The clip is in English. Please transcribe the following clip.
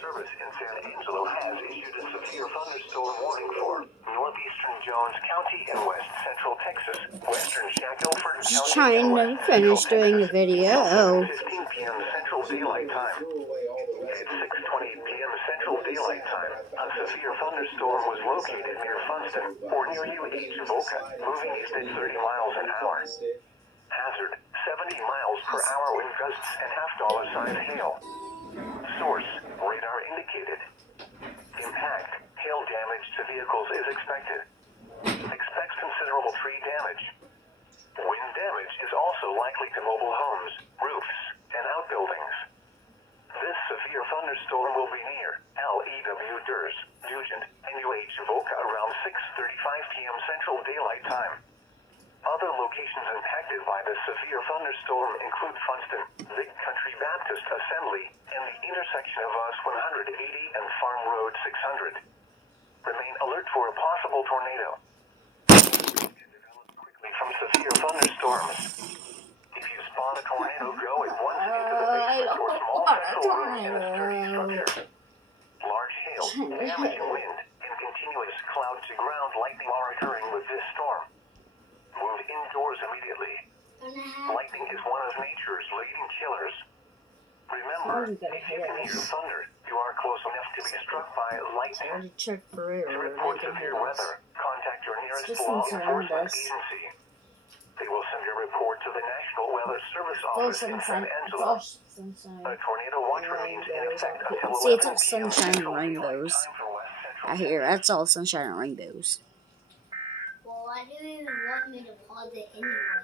Service in San Angelo has issued a severe thunderstorm warning for northeastern Jones County and west central Texas, western Shackelford County, Just trying to finish doing the video. 15 p.m. Central Daylight Time. At 6:20 p.m. Central Daylight Time, a severe thunderstorm was located near Funston, or near UH Boca, moving east at 30 miles an hour. Hazard, 70 miles per hour wind gusts and $half-size hail. Source, radar indicated. Impact, hail damage to vehicles is expected. Expects considerable tree damage. Wind damage is also likely to mobile homes, roofs, and outbuildings. This severe thunderstorm will be near LEW Durs, Dugent, and UH Boca around 6:35 p.m. Central Daylight Time. Other locations impacted by this severe thunderstorm include Funston, Big Country Baptist Assembly, and the intersection of US 180 and Farm Road 600. Remain alert for a possible tornado. Quickly from severe thunderstorms. If you spot a tornado, go at once into the basement or small central room in a sturdy structure. Large hail, damaging wind, and continuous cloud-to-ground lightning are occurring with this storm. Move indoors immediately. Lightning is one of nature's leading killers. Remember, if you can hear thunder, you are close enough to be struck by lightning. To report severe weather, contact your nearest law enforcement agency. They will send your report to the National Weather Service office in San Angelo. A tornado watch remains in effect until 11 See, it's all p.m. sunshine and rainbows. I hear that's all sunshine and rainbows. Well, why do you want me to pause it anyway?